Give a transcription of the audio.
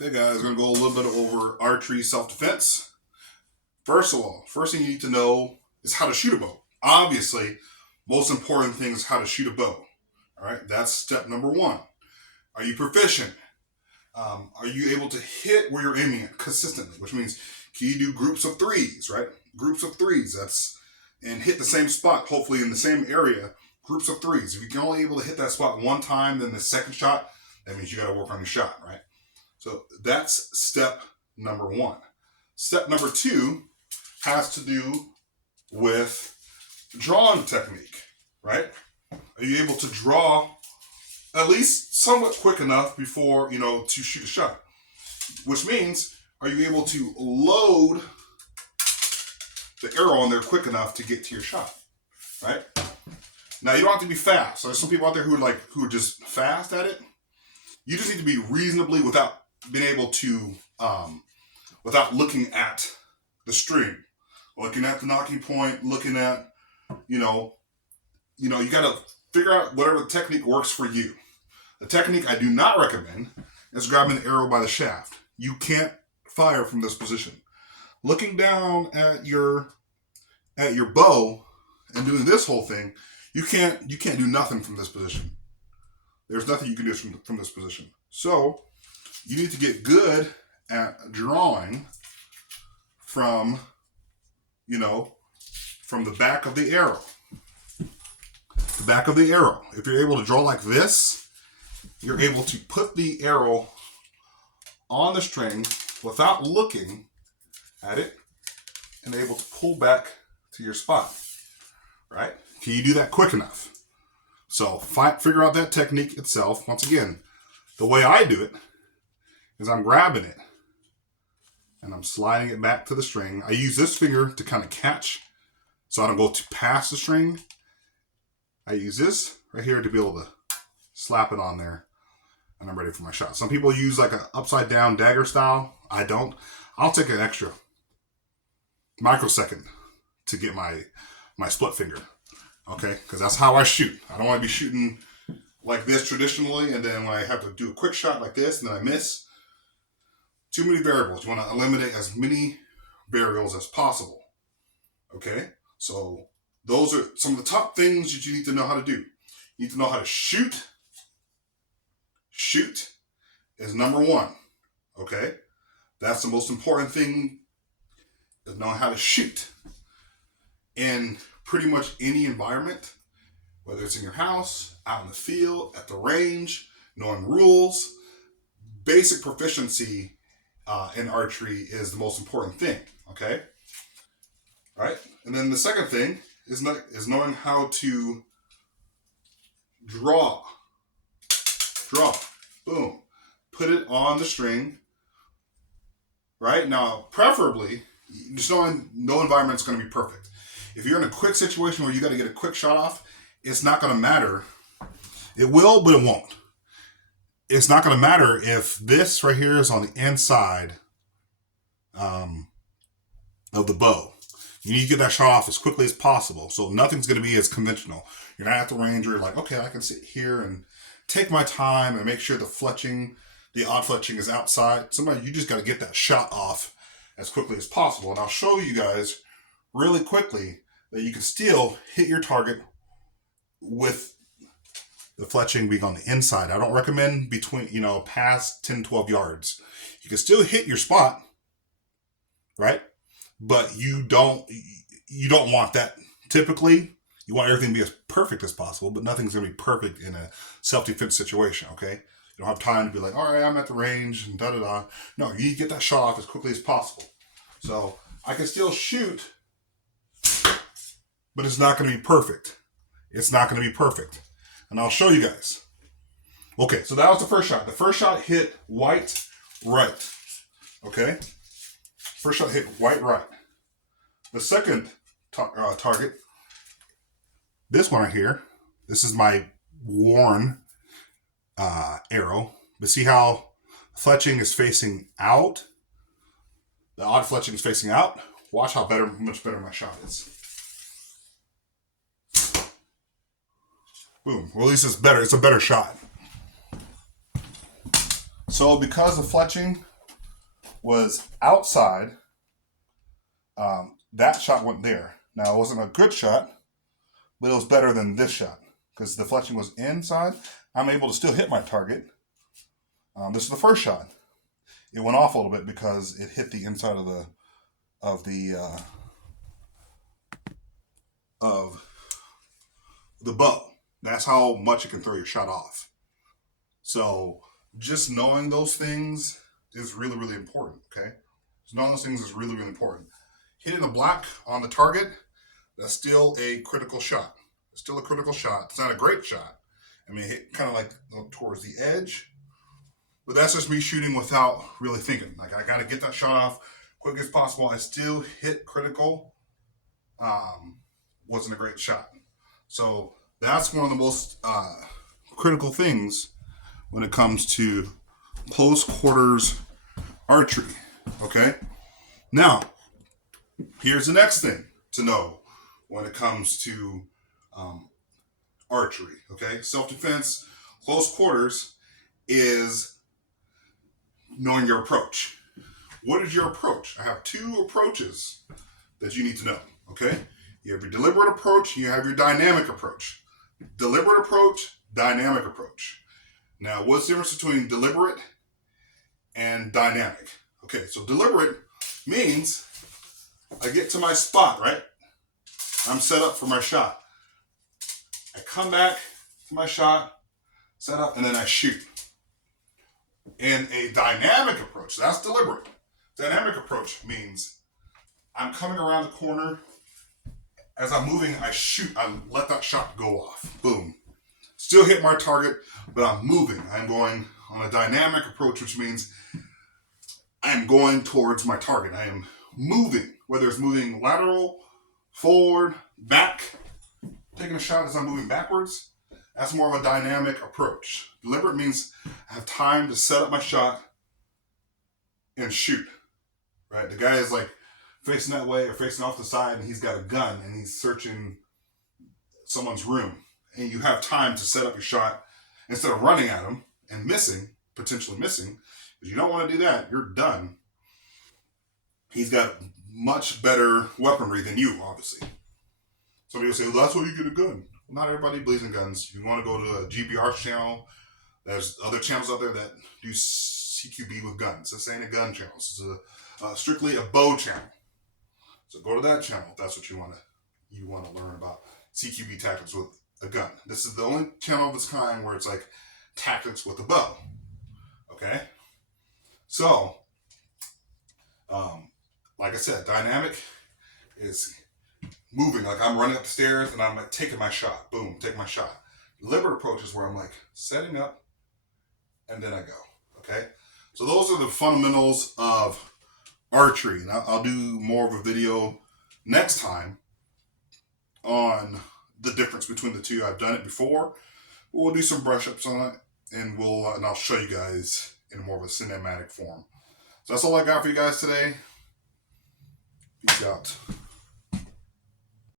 Okay, guys, going to go a little bit over archery self-defense. First of all, first thing you need to know is how to shoot a bow. Obviously, most important thing is how to shoot a bow. All right, that's step number one. Are you proficient? Are you able to hit where you're aiming at consistently? Which means, can you do groups of threes, right? Groups of threes, and hit the same spot, hopefully in the same area, groups of threes. If you can only able to hit that spot one time, then the second shot, that means you got to work on your shot, right? So that's step number one. Step number two has to do with drawing technique, right? Are you able to draw at least somewhat quick enough before, to shoot a shot? Which means, are you able to load the arrow on there quick enough to get to your shot, right? Now, you don't have to be fast. So there's some people out there who are just fast at it. You just need to be reasonably without being able to, without looking at the string, looking at the knocking point, looking at, you got to figure out whatever technique works for you. The technique I do not recommend is grabbing the arrow by the shaft. You can't fire from this position. Looking down at your bow and doing this whole thing, you can't do nothing from this position. There's nothing you can do from this position. So you need to get good at drawing from the back of the arrow. The back of the arrow. If you're able to draw like this, you're able to put the arrow on the string without looking at it and able to pull back to your spot, right? Can you do that quick enough? So figure out that technique itself. Once again, the way I do it is I'm grabbing it and I'm sliding it back to the string. I use this finger to kind of catch so I don't go too past the string. I use this right here to be able to slap it on there, and I'm ready for my shot. Some people use like an upside down dagger style. I don't. I'll take an extra microsecond to get my split finger, okay? Because that's how I shoot. I don't want to be shooting like this traditionally, and then when I have to do a quick shot like this, and then I miss. Too many variables. You want to eliminate as many variables as possible, okay? So those are some of the top things that you need to know how to do. You need to know how to shoot. Shoot is number one, okay? That's the most important thing, is knowing how to shoot in pretty much any environment, whether it's in your house, out in the field, at the range, knowing rules. Basic proficiency in archery is the most important thing, okay? All right, and then the second thing is knowing how to draw. Boom. Put it on the string. Right? Now, preferably, just knowing no environment's going to be perfect. If you're in a quick situation where you got to get a quick shot off, it's not going to matter. It will, but it won't. It's not going to matter if this right here is on the inside of the bow. You need to get that shot off as quickly as possible. So nothing's going to be as conventional. You're not at the range where you're like, okay, I can sit here and take my time and make sure the odd fletching is outside. Sometimes you just got to get that shot off as quickly as possible. And I'll show you guys really quickly that you can still hit your target with the fletching being on the inside. I don't recommend between, past 10, 12 yards. You can still hit your spot, right? But you don't want that. Typically, you want everything to be as perfect as possible, but nothing's going to be perfect in a self-defense situation, okay? You don't have time to be like, all right, I'm at the range, and da-da-da. No, you need to get that shot off as quickly as possible. So I can still shoot, but it's not going to be perfect. It's not going to be perfect. And I'll show you guys. Okay, so that was the first shot. The first shot hit white right, okay? First shot hit white right. The second target, this one right here, this is my worn arrow. But see how fletching is facing out? The odd fletching is facing out. Watch how much better my shot is. Boom. Well, at least it's better. It's a better shot. So because the fletching was outside, that shot went there. Now, it wasn't a good shot, but it was better than this shot. Because the fletching was inside, I'm able to still hit my target. This is the first shot. It went off a little bit because it hit the inside of the bow. That's how much it can throw your shot off. So just knowing those things is really, really important, okay? Just knowing those things is really, really important. Hitting the black on the target, that's still a critical shot. It's still a critical shot. It's not a great shot. I mean, it hit kind of like towards the edge, but that's just me shooting without really thinking. Like, I got to get that shot off quick as possible. I still hit critical. Wasn't a great shot. So that's one of the most critical things when it comes to close quarters archery. Okay? Now, here's the next thing to know when it comes to archery. Okay? Self-defense, close quarters is knowing your approach. What is your approach? I have two approaches that you need to know. Okay? You have your deliberate approach, you have your dynamic approach. Deliberate approach, dynamic approach. Now, what's the difference between deliberate and dynamic? Okay, so deliberate means I get to my spot, right? I'm set up for my shot. I come back to my shot, set up, and then I shoot. And a dynamic approach, that's deliberate. Dynamic approach means I'm coming around the corner. As I'm moving, I shoot. I let that shot go off. Boom. Still hit my target, but I'm moving. I'm going on a dynamic approach, which means I'm going towards my target. I am moving, whether it's moving lateral, forward, back, taking a shot as I'm moving backwards. That's more of a dynamic approach. Deliberate means I have time to set up my shot and shoot. Right? The guy is like facing that way or facing off the side, and he's got a gun and he's searching someone's room. And you have time to set up your shot instead of running at him and missing, potentially missing, because you don't want to do that. You're done. He's got much better weaponry than you, obviously. Somebody will say, well, that's why you get a gun. Not everybody believes in guns. You want to go to a GBR channel. There's other channels out there that do CQB with guns. This ain't a gun channel. This is strictly a bow channel. So go to that channel if that's what you want to learn about CQB tactics with a gun. This is the only channel of its kind where it's like tactics with a bow. Okay? So, like I said, dynamic is moving. Like I'm running up the stairs and I'm like taking my shot. Boom, take my shot. Deliberate approach is where I'm like setting up and then I go. Okay? So those are the fundamentals of archery. And I'll do more of a video next time on the difference between the two. I've done it before. We'll do some brush ups on it and I'll show you guys in more of a cinematic form. So that's all I got for you guys today. Peace out.